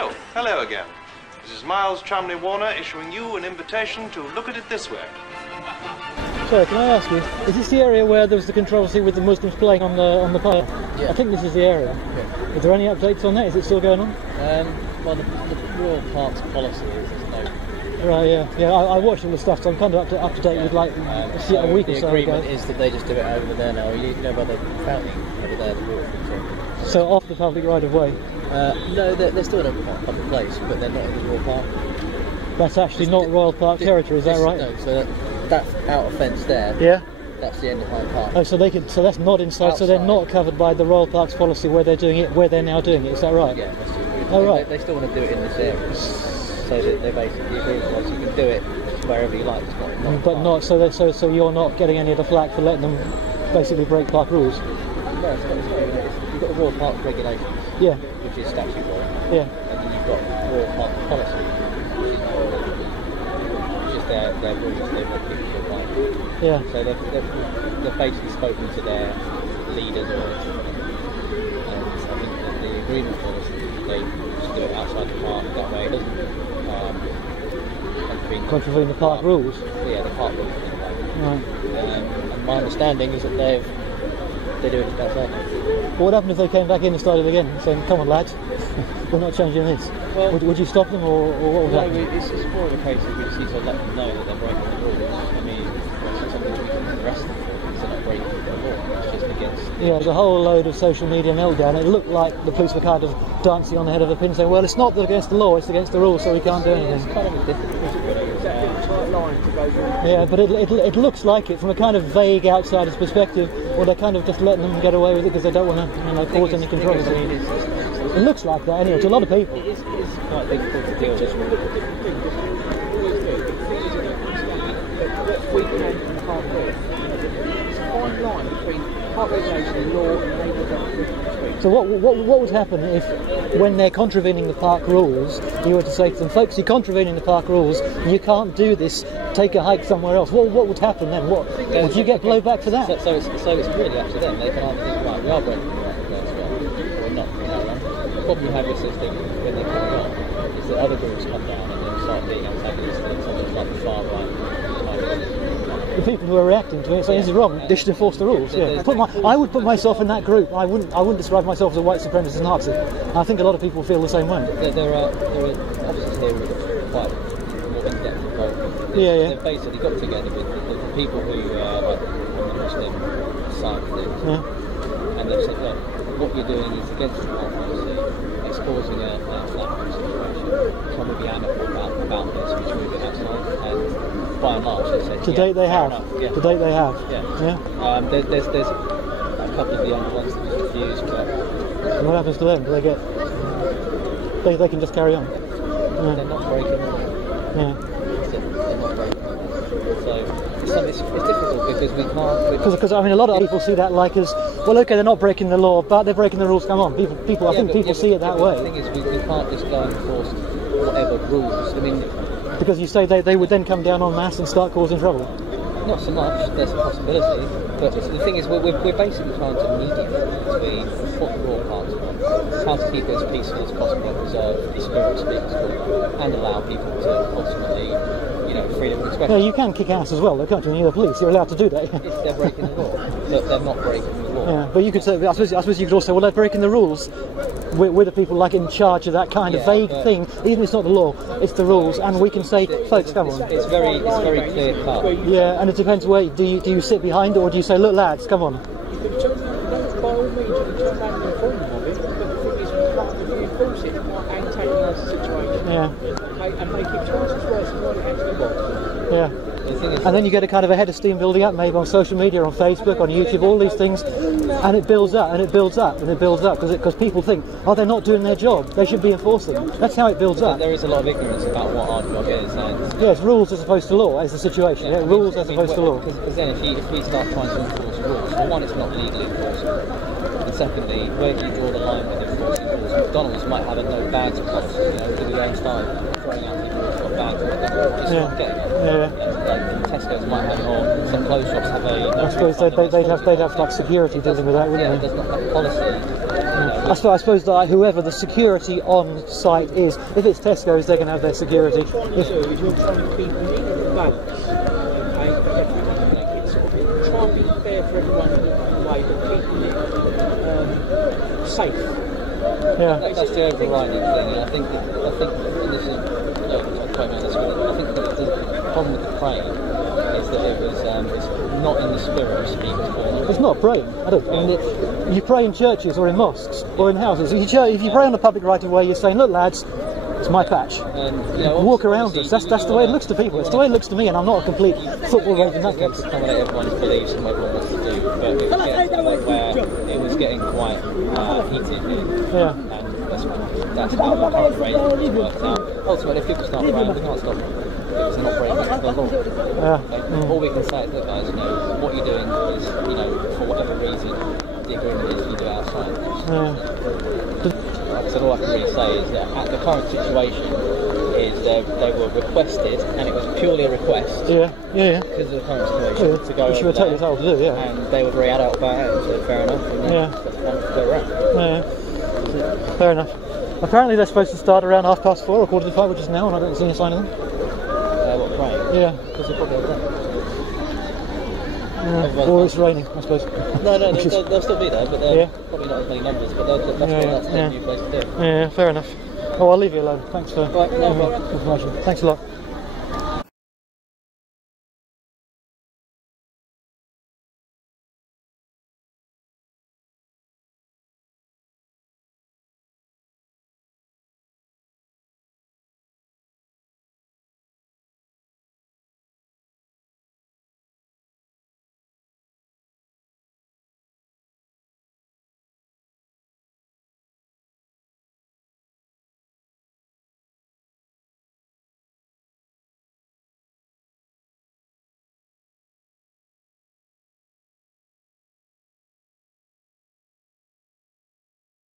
Oh, hello again. This is Miles Cholmondeley Warner issuing you an invitation to look at it this way. Sorry, can I ask you, is this the area where there was the controversy with the Muslims playing on the park? Yeah. I think this is the area. Yeah. Is there any updates on that? Is it still going on? Well, the Royal Parks policy is no. Right, yeah. I watched all the stuff, so I'm kind of up to date with like a week or so ago. The agreement is that they just do it over there now. You know by the fountain over there, the water. So off the public right of way? No, they're still in a public place, but they're not in the Royal Park. That's actually not Royal Park territory, is that right? No, so that outer fence there. Yeah. That's the end of Hyde Park. Oh, so they can. So that's not inside. Outside. So they're not covered by the Royal Parks policy where they're doing it, where they're now doing it. Is that right? Yeah. That's oh, right. They still want to do it in this area. So they basically agree with us. You can do it wherever you like. It's not but not. So you're not getting any of the flack for letting them basically break park rules. No, it's not. You've got the Royal Park regulations. Yeah. Which is statutory. Yeah. And then you've got Royal Park policy. Which is their rules they want people to apply. Yeah. So they've basically spoken to their leaders, and I think that the agreement was they should do it outside the park. That way, it doesn't contravene the park rules. Yeah, the park rules. Right. And my understanding is that they do it just outside. Well, what happened if they came back in and started again, saying, "Come on, lads, we're not changing this"? Well, would you stop them, or what would happen? It's more of a case of we just need to let them know that they're breaking the rules. I mean, it's something we can arrest them for because they're not breaking the law. It's just against. Yeah, there's a whole load of social media meltdown. It looked like the police were kind of dancing on the head of a pin, saying, "Well, it's not against the law; it's against the rules, so we can't do anything." It's kind of a difficult line to go through. Yeah, but it looks like it from a kind of vague outsider's perspective, or they're kind of just letting them get away with it because they don't want to cause any controversy. It looks like that anyway to a lot of people. It is quite difficult to deal with. We can park with. It's a fine line between park regulation and law and neighbourhood. So what would happen if, when they're contravening the park rules, you were to say to them, "Folks, you're contravening the park rules. You can't do this. Take a hike somewhere else." What would happen then? Would you get blowback for that? So it's really up to them. They can either think, right, we are breaking the law as well, or we're not. The problem you have with this thing when they carry on is that other groups come down and then start being antagonistic. It's almost like the far right. The people who are reacting to it saying, "This is wrong. They should enforce the rules." Yeah. I would put myself in that group. I wouldn't describe myself as a white supremacist Nazi. I think a lot of people feel the same way. There are officers here who are quite more in-depth involved. They've basically got together with the people who are like on the Muslim side of things, and they've said, "Look, what you're doing is against the law policy. It's causing a flat situation. Can we be amicable about this and just move it outside?" And by and large, they said, to date they have. Yeah. To date they have. Yeah. There's a couple of the younger ones that was refused, but what happens to them? Do they get? They can just carry on. They're not breaking the law. Yeah. They're not breaking the law. So it's difficult because we can't. Because I mean, a lot of people see that like as, well, okay, they're not breaking the law, but they're breaking the rules. Come on, people. I think people see it that way. The thing is, we can't just go and enforce whatever rules. I mean, because you say they would then come down en masse and start causing trouble. Not so much. There's a possibility, but the thing is, we're basically trying to mediate between what the Royal Parks want, how to keep it as peaceful as possible, preserve the spirit of speakers, and allow people to ultimately, freedom of expression. Yeah, you can kick ass as well, though, can't you? You're the police. You're allowed to do that. If they're breaking the law, but they're not breaking the law. Yeah, but you could say, I suppose you could also say, well, they're breaking the rules. We're the people like in charge of that kind of vague thing. Even if it's not the law, it's the rules, and we can say, folks, come on. It's very clear cut. Yeah, and it depends where do you sit behind it, or do you say, look, lads, come on. By all means, you can turn around and inform them of it, but the thing is, you can't enforce it by antagonise the situation. Yeah. And make it twice as worse than what it actually was. Yeah. And then you get a kind of a head of steam building up, maybe on social media, on Facebook, on YouTube, all these things, and it builds up, and it builds up, and it builds up, because people think, oh, they're not doing their job, they should be enforcing. That's how it builds up. There is a lot of ignorance about what our job is, and yes, rules as opposed to law is the situation. Yeah, rules as opposed to law. Because then, if we start trying to enforce rules, well, one, it's not legally enforceable, and secondly, where do you draw the line with enforcing rules? McDonald's might have a no bags policy, do we go and start throwing out people who've got bags? It's not getting it. Tesco's might have, or some clothes shops have a... I suppose they'd have like security dealing with that, wouldn't Yeah, they? there's not that policy. I suppose that whoever the security on site is, if it's Tesco's, they're going to have their security. You're trying to keep a balance. Try and be fair for everyone in the way, but keeping it safe. Yeah. That's the overriding thing, and I think and this is, I think the problem with the praying is that it was it's not in the spirit of speaking for. It's not praying. I mean, you pray in churches or in mosques or in houses. If you pray on the public right of way, you're saying, look lads, it's my patch. And, walk around us. That's the way it looks to people. It's the way it looks to me, and I'm not a complete football raging nutcase. You have to accommodate everyone's beliefs and what everyone wants to do, but it was getting to the point where it was getting quite heated. Yeah. And that's how the current arrangement worked out. Ultimately, if people start praying, we can't stop them. Because they're not praying to the Lord. Yeah. All we can say is, look guys, what you're doing is, for whatever reason, the agreement is you do it outside. Like I said, all I can really say is that at the current situation is they were requested, and it was purely a request. Yeah. Because of the current situation, to go which you were totally entitled to do, yeah. And they were very adult about it, so fair enough. And that's where we're at. Yeah. Fair enough. Apparently they're supposed to start around 4:30 or 4:45, which is now, and I don't see any sign of them. What, praying? Yeah. Because they're probably Or it's raining, I suppose. No, they'll still be there, but they're probably not as many numbers, but that's the new place to do. Yeah, fair enough. Oh, I'll leave you alone. Thanks for Right, no problem. information. Thanks a lot.